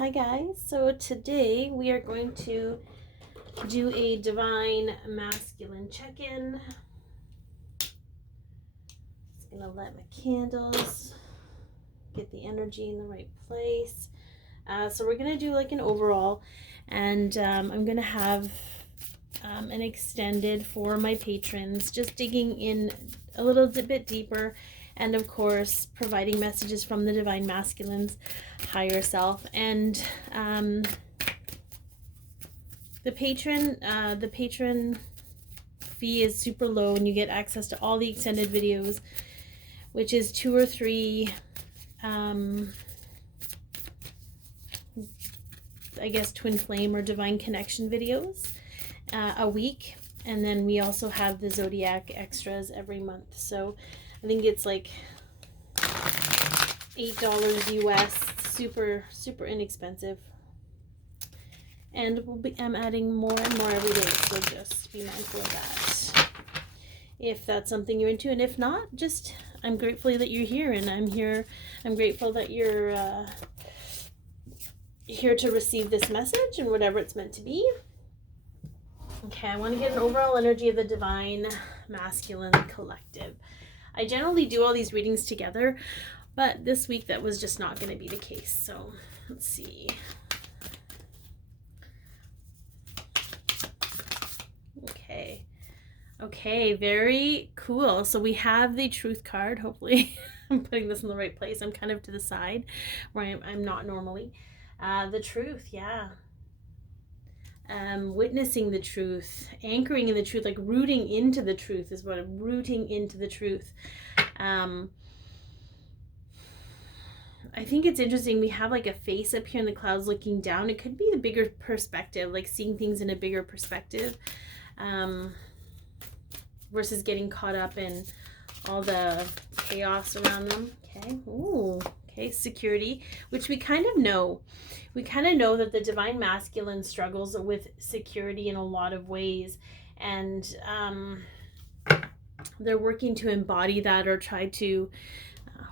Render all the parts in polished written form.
Hi guys, so today we are going to do a divine masculine check-in. Just gonna light my candles, get the energy in the right place. So we're gonna do like an overall, and I'm gonna have an extended for my patrons, just digging in a little bit deeper, and of course providing messages from the divine masculine's higher self. And the patron fee is super low, and you get access to all the extended videos, which is 2 or 3 I guess twin flame or divine connection videos a week. And then we also have the Zodiac extras every month. So I think it's like $8 US, super inexpensive. And I'm adding more and more every day, so just be mindful of that if that's something you're into. And if not, just I'm grateful that you're here, and I'm grateful that you're here to receive this message and whatever it's meant to be. Okay, I want to get an overall energy of the divine masculine collective. I generally do all these readings together, but this week that was just not going to be the case. So let's see. Okay, very cool. So we have the truth card. Hopefully I'm putting this in the right place. I'm kind of to the side where I'm not normally. The truth, yeah. Witnessing the truth, anchoring in the truth, like rooting into the truth is what I'm rooting into the truth. I think it's interesting. We have like a face up here in the clouds looking down. It could be the bigger perspective, like seeing things in a bigger perspective. Versus getting caught up in all the chaos around them. Okay. Ooh. Okay. Security, which we kind of know. We kind of know that the divine masculine struggles with security in a lot of ways, and they're working to embody that or try to.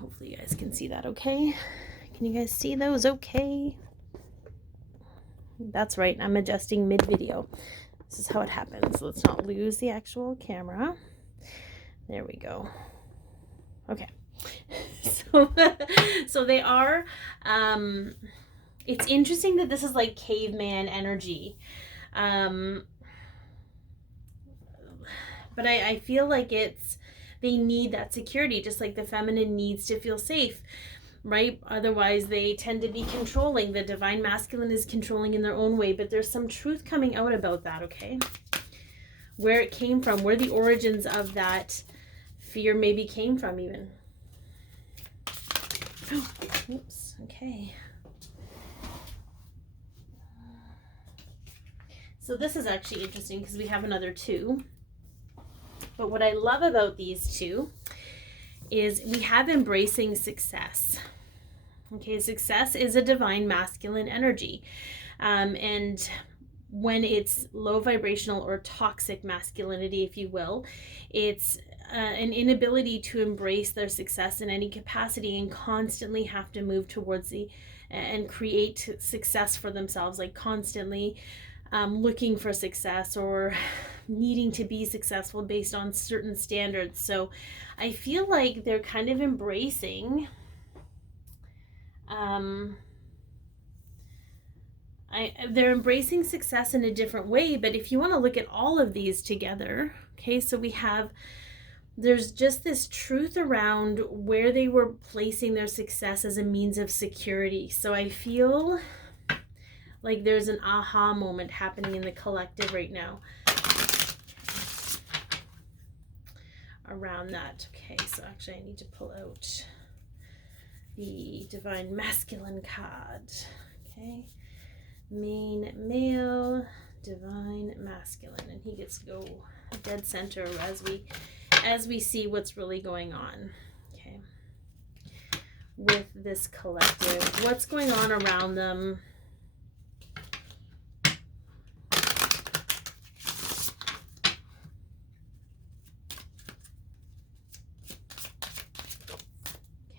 Hopefully, you guys can see that. Okay. Can you guys see those? Okay. That's right. I'm adjusting mid-video. This is how it happens. Let's not lose the actual camera. There we go. Okay. So they are, it's interesting that this is like caveman energy. But I feel like they need that security, just like the feminine needs to feel safe, right? Otherwise they tend to be controlling. The divine masculine is controlling in their own way, but there's some truth coming out about that. Okay, where it came from, where the origins of that fear maybe came from even. Oh, oops. Okay, so this is actually interesting because we have another 2, but what I love about these 2 is we have embracing success. Okay, success is a divine masculine energy. And when it's low vibrational or toxic masculinity, if you will, it's an inability to embrace their success in any capacity and constantly have to move towards and create success for themselves, like constantly looking for success or needing to be successful based on certain standards. So I feel like they're kind of embracing they're embracing success in a different way. But if you want to look at all of these together, okay, so there's just this truth around where they were placing their success as a means of security. So I feel like there's an aha moment happening in the collective right now around that. Okay, so actually I need to pull out the divine masculine card. Okay, main male, divine masculine, and he gets to go dead center as we see what's really going on. Okay, with this collective, what's going on around them.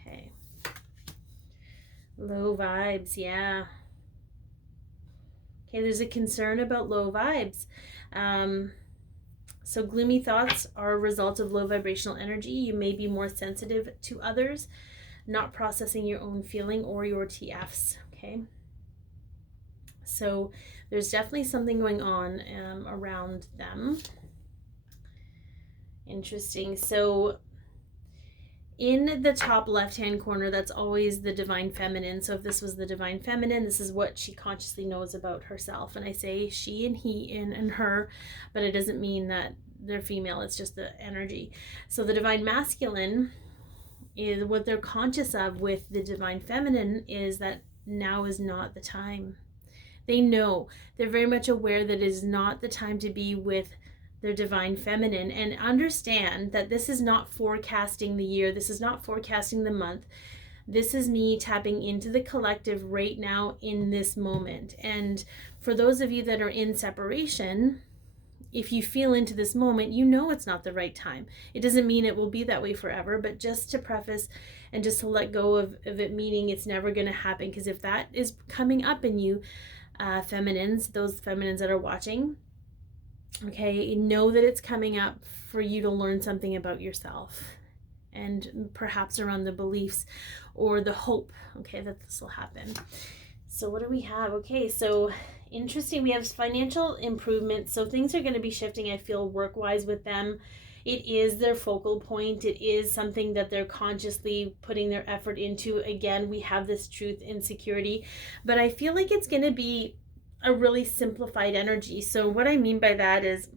Okay, low vibes, yeah. Okay, there's a concern about low vibes. So gloomy thoughts are a result of low vibrational energy. You may be more sensitive to others, not processing your own feeling or your TFs, okay? So there's definitely something going on around them. Interesting. So in the top left-hand corner, that's always the divine feminine. So if this was the divine feminine, this is what she consciously knows about herself. And I say she and he and her, but it doesn't mean that they're female. It's just the energy. So the divine masculine is what they're conscious of with the divine feminine is that now is not the time. They know, they're very much aware that it is not the time to be with their divine feminine, and understand that this is not forecasting the year. This is not forecasting the month. This is me tapping into the collective right now in this moment. And for those of you that are in separation, if you feel into this moment, you know it's not the right time. It doesn't mean it will be that way forever, but just to preface and just to let go of it meaning it's never going to happen. Because if that is coming up in you, feminines, those feminines that are watching, okay, know that it's coming up for you to learn something about yourself and perhaps around the beliefs or the hope, okay, that this will happen. So what do we have? Okay, so interesting. We have financial improvements. So things are going to be shifting, I feel, work-wise with them. It is their focal point. It is something that they're consciously putting their effort into. Again, we have this truth and security, but I feel like it's going to be a really simplified energy. So what I mean by that is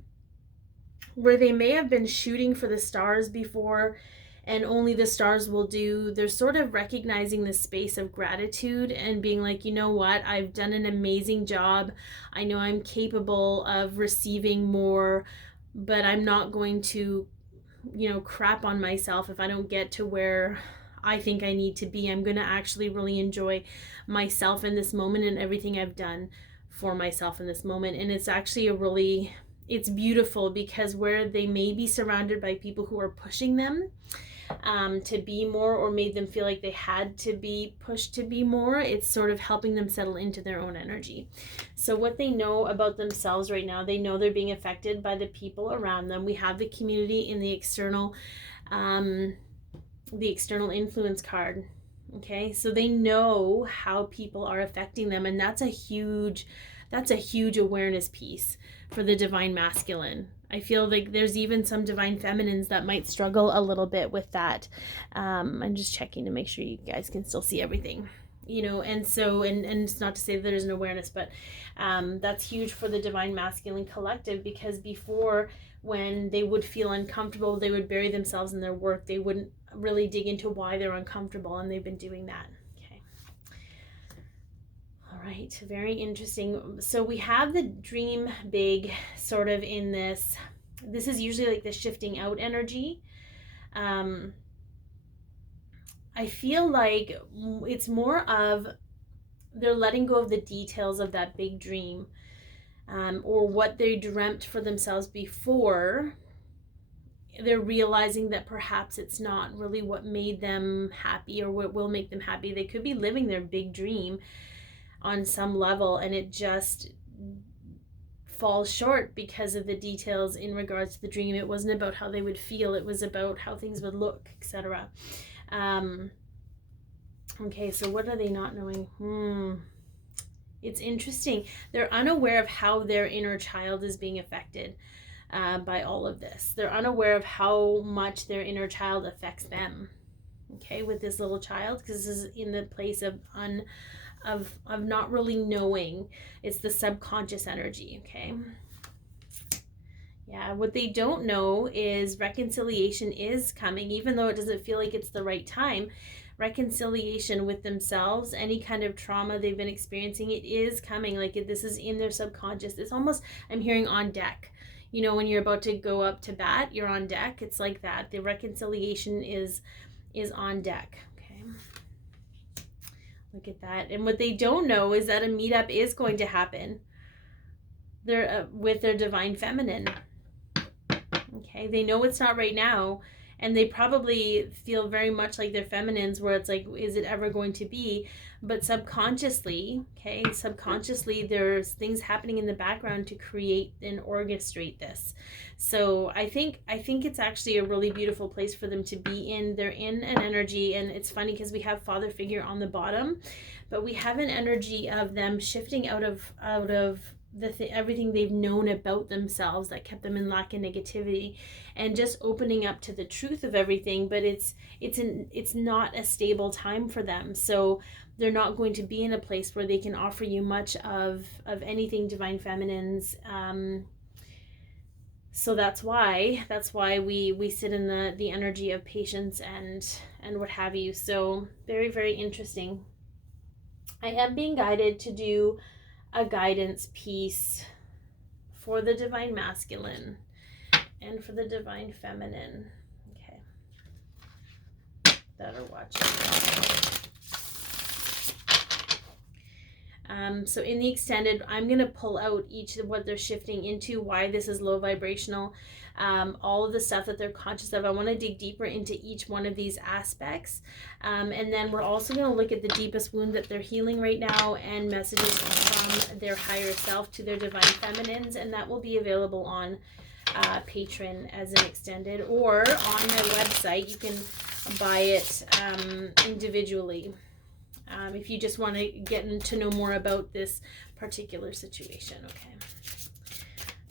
where they may have been shooting for the stars before and only the stars will do, they're sort of recognizing the space of gratitude and being like, you know what, I've done an amazing job. I know I'm capable of receiving more, but I'm not going to, crap on myself if I don't get to where I think I need to be. I'm going to actually really enjoy myself in this moment and everything I've done for myself in this moment. And it's actually it's beautiful, because where they may be surrounded by people who are pushing them to be more, or made them feel like they had to be pushed to be more, it's sort of helping them settle into their own energy. So what they know about themselves right now, they know they're being affected by the people around them. We have the community in the external influence card. Okay, so they know how people are affecting them, and that's a huge awareness piece for the divine masculine. I feel like there's even some divine feminines that might struggle a little bit with that. I'm just checking to make sure you guys can still see everything, and so, and it's not to say that there's an awareness, but that's huge for the divine masculine collective, because before, when they would feel uncomfortable, they would bury themselves in their work. They wouldn't really dig into why they're uncomfortable, and they've been doing that. Okay. All right, very interesting. So we have the dream big sort of in this. This is usually like the shifting out energy. I feel like it's more of they're letting go of the details of that big dream, or what they dreamt for themselves before. They're realizing that perhaps it's not really what made them happy or what will make them happy. They could be living their big dream on some level, and it just falls short because of the details in regards to the dream. It wasn't about how they would feel, it was about how things would look, etc. Okay, so what are they not knowing? It's interesting. They're unaware of how their inner child is being affected by all of this. They're unaware of how much their inner child affects them, okay, with this little child, because this is in the place of not really knowing. It's the subconscious energy, okay? Yeah, what they don't know is reconciliation is coming, even though it doesn't feel like it's the right time. Reconciliation with themselves, any kind of trauma they've been experiencing, it is coming. Like, this is in their subconscious. It's almost, I'm hearing on deck. When you're about to go up to bat, you're on deck. It's like that. The reconciliation is on deck. Okay. Look at that. And what they don't know is that a meetup is going to happen. They're with their divine feminine. Okay. They know it's not right now, and they probably feel very much like they're feminines, where it's like, is it ever going to be? But subconsciously, there's things happening in the background to create and orchestrate this. So I think it's actually a really beautiful place for them to be in. They're in an energy, and it's funny because we have father figure on the bottom, but we have an energy of them shifting out of everything they've known about themselves that kept them in lack and negativity, and just opening up to the truth of everything. But it's not a stable time for them, so they're not going to be in a place where they can offer you much of anything divine feminines. So that's why we sit in the energy of patience and what have you. So very, very interesting. I am being guided to do a guidance piece for the divine masculine and for the divine feminine. Okay, that are watching. So in the extended, I'm going to pull out each of what they're shifting into, why this is low vibrational, all of the stuff that they're conscious of. I want to dig deeper into each one of these aspects. And then we're also going to look at the deepest wound that they're healing right now, and messages from their higher self to their divine feminines. And that will be available on Patreon as an extended, or on my website. You can buy it individually. If you just want to get to know more about this particular situation. Okay,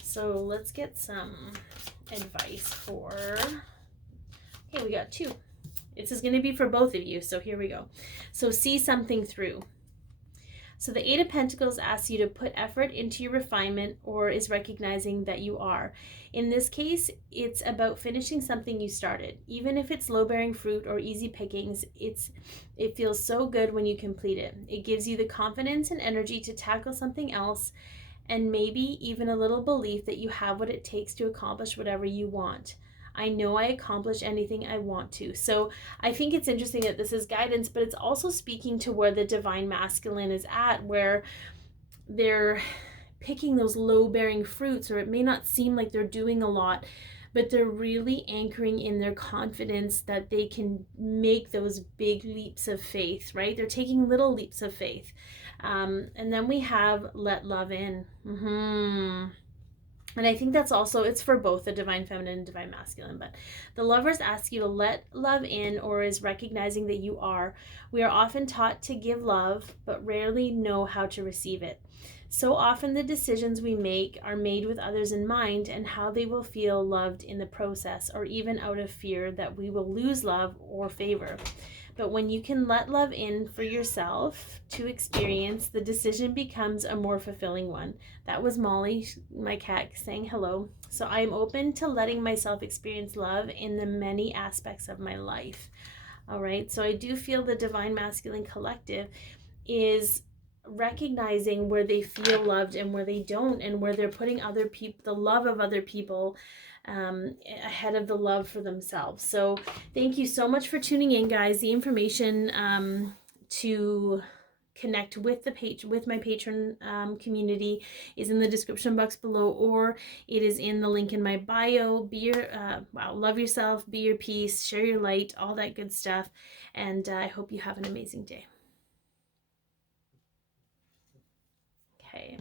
so let's get some advice for, okay, we got 2. This is going to be for both of you, so here we go. So see something through. So the 8 of Pentacles asks you to put effort into your refinement, or is recognizing that you are. In this case, it's about finishing something you started. Even if it's low-bearing fruit or easy pickings, it feels so good when you complete it. It gives you the confidence and energy to tackle something else, and maybe even a little belief that you have what it takes to accomplish whatever you want. I know I accomplish anything I want to. So I think it's interesting that this is guidance, but it's also speaking to where the divine masculine is at, where they're picking those low-bearing fruits, or it may not seem like they're doing a lot, but they're really anchoring in their confidence that they can make those big leaps of faith, right? They're taking little leaps of faith. And then we have let love in. And I think that's also, it's for both the divine feminine and divine masculine, but the lovers ask you to let love in, or is recognizing that you are. We are often taught to give love, but rarely know how to receive it. So often the decisions we make are made with others in mind, and how they will feel loved in the process, or even out of fear that we will lose love or favor. But when you can let love in for yourself to experience, the decision becomes a more fulfilling one. That was Molly, my cat, saying hello. So I am open to letting myself experience love in the many aspects of my life. All right, so I do feel the divine masculine collective is recognizing where they feel loved and where they don't, and where they're putting other people, the love of other people, ahead of the love for themselves. So thank you so much for tuning in, guys. The information to connect with with my patron community is in the description box below, or it is in the link in my bio. Be your love yourself, be your peace, share your light, all that good stuff. And I hope you have an amazing day. Okay.